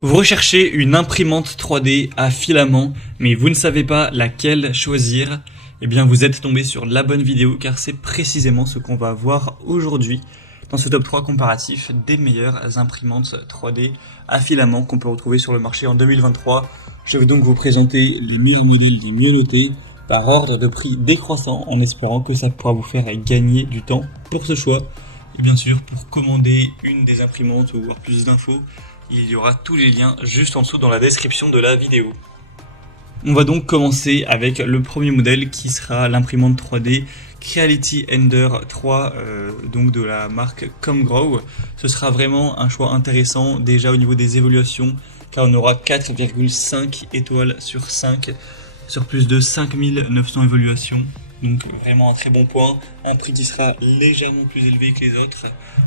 Vous recherchez une imprimante 3D à filament, mais vous ne savez pas laquelle choisir. Eh bien, vous êtes tombé sur la bonne vidéo, car c'est précisément ce qu'on va voir aujourd'hui dans ce top 3 comparatif des meilleures imprimantes 3D à filament qu'on peut retrouver sur le marché en 2023. Je vais donc vous présenter les meilleurs modèles les mieux notés par ordre de prix décroissant, en espérant que ça pourra vous faire gagner du temps pour ce choix. Et bien sûr, pour commander une des imprimantes ou voir plus d'infos, il y aura tous les liens juste en dessous dans la description de la vidéo. On va donc commencer avec le premier modèle qui sera l'imprimante 3D Creality Ender 3 donc de la marque Comgrow. Ce sera vraiment un choix intéressant déjà au niveau des évaluations, car on aura 4,5 étoiles sur 5 sur plus de 5900 évaluations. Donc vraiment un très bon point, un prix qui sera légèrement plus élevé que les autres,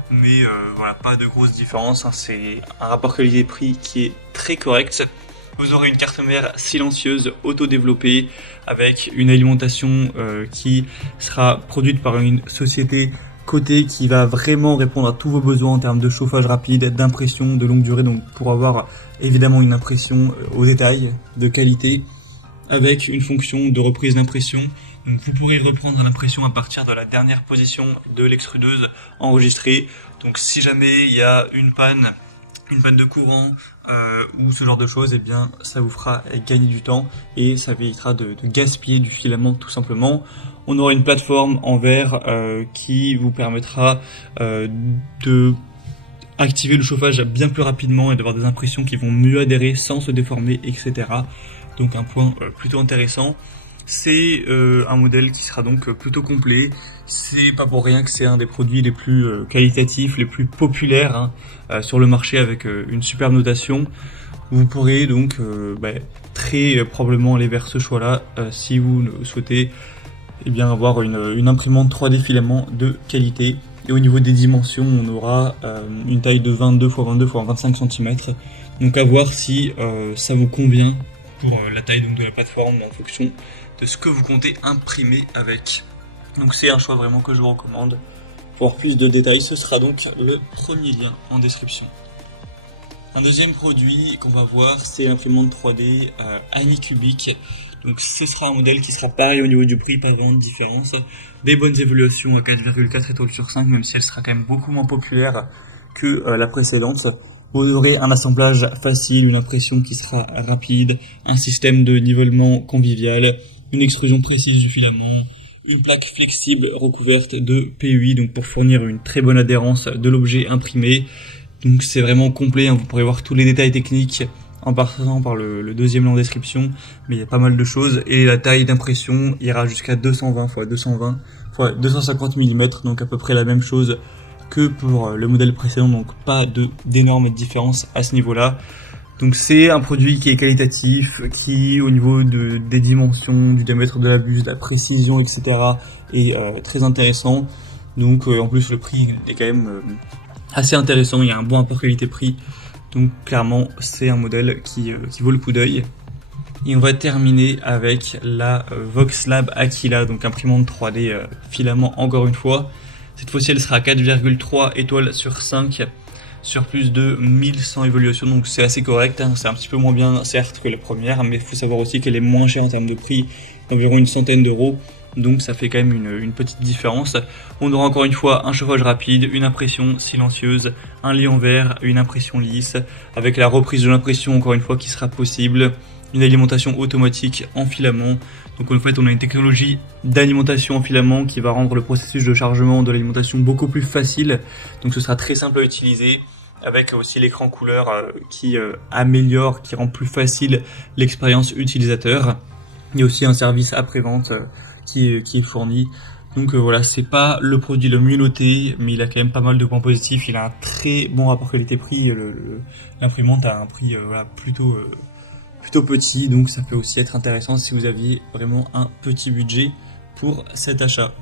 mais voilà, pas de grosse différence, hein. C'est un rapport qualité-prix qui est très correct. Vous aurez une carte mère silencieuse auto-développée avec une alimentation qui sera produite par une société cotée qui va vraiment répondre à tous vos besoins en termes de chauffage rapide, d'impression de longue durée, donc pour avoir évidemment une impression au détail, de qualité, avec une fonction de reprise d'impression. Donc vous pourrez reprendre l'impression à partir de la dernière position de l'extrudeuse enregistrée. Donc si jamais il y a une panne de courant ou ce genre de choses, eh bien ça vous fera gagner du temps et ça évitera de gaspiller du filament tout simplement. On aura une plateforme en verre qui vous permettra de activer le chauffage bien plus rapidement et d'avoir des impressions qui vont mieux adhérer sans se déformer, etc. Donc un point plutôt intéressant. C'est un modèle qui sera donc plutôt complet. C'est pas pour rien que c'est un des produits les plus qualitatifs, les plus populaires sur le marché, avec une superbe notation. Vous pourrez donc très probablement aller vers ce choix-là si vous souhaitez avoir une imprimante 3D filament de qualité. Et au niveau des dimensions, on aura une taille de 22 x 22 x 25 cm. Donc à voir si ça vous convient pour la taille donc de la plateforme en fonction de ce que vous comptez imprimer avec. Donc c'est un choix vraiment que je vous recommande. Pour avoir plus de détails, ce sera donc le premier lien en description. Un deuxième produit qu'on va voir, c'est l'imprimante 3D Anycubic. Donc ce sera un modèle qui sera pareil au niveau du prix, pas vraiment de différence. Des bonnes évaluations à 4,4 étoiles sur 5, même si elle sera quand même beaucoup moins populaire que la précédente. Vous aurez un assemblage facile, une impression qui sera rapide, un système de nivellement convivial, une extrusion précise du filament, une plaque flexible recouverte de PUI, donc pour fournir une très bonne adhérence de l'objet imprimé. Donc c'est vraiment complet, hein. Vous pourrez voir tous les détails techniques en passant par le deuxième lien en description, mais il y a pas mal de choses. Et la taille d'impression ira jusqu'à 220 x 220 x 250 mm, donc à peu près la même chose que pour le modèle précédent, donc pas d'énormes différences à ce niveau-là. Donc c'est un produit qui est qualitatif, qui au niveau des dimensions, du diamètre de la buse, de la précision, etc. est très intéressant. Donc en plus le prix est quand même assez intéressant, il y a un bon rapport qualité-prix. Donc clairement c'est un modèle qui vaut le coup d'œil. Et on va terminer avec la Voxlab Aquila, donc imprimante 3D filament encore une fois. Cette fois-ci, elle sera à 4,3 étoiles sur 5 sur plus de 1100 évaluations, donc c'est assez correct, hein. C'est un petit peu moins bien certes que la première, mais il faut savoir aussi qu'elle est moins chère en termes de prix, environ une centaine d'euros, donc ça fait quand même une petite différence. On aura encore une fois un chauffage rapide, une impression silencieuse, un lit en verre, une impression lisse, avec la reprise de l'impression encore une fois qui sera possible, une alimentation automatique en filament. Donc en fait on a une technologie d'alimentation en filament qui va rendre le processus de chargement de l'alimentation beaucoup plus facile. Donc ce sera très simple à utiliser, avec aussi l'écran couleur qui améliore, qui rend plus facile l'expérience utilisateur. Il y a aussi un service après-vente qui est fourni. Donc voilà, c'est pas le produit le mieux noté, mais il a quand même pas mal de points positifs. Il a un très bon rapport qualité-prix. L'imprimante a un prix plutôt petit, donc ça peut aussi être intéressant si vous aviez vraiment un petit budget pour cet achat.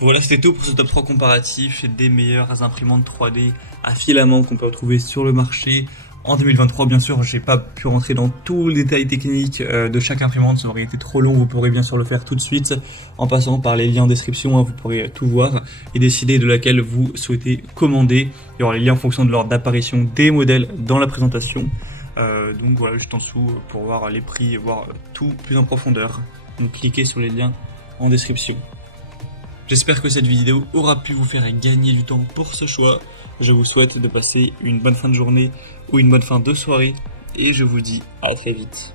Voilà, c'était tout pour ce top 3 comparatif des meilleures imprimantes 3D à filament qu'on peut retrouver sur le marché en 2023. Bien sûr, j'ai pas pu rentrer dans tous les détails techniques de chaque imprimante, ça aurait été trop long. Vous pourrez bien sûr le faire tout de suite en passant par les liens en description, hein, vous pourrez tout voir et décider de laquelle vous souhaitez commander. Il y aura les liens en fonction de l'ordre d'apparition des modèles dans la présentation. Donc voilà, juste en dessous pour voir les prix et voir tout plus en profondeur. Donc cliquez sur les liens en description. J'espère que cette vidéo aura pu vous faire gagner du temps pour ce choix. Je vous souhaite de passer une bonne fin de journée ou une bonne fin de soirée et je vous dis à très vite.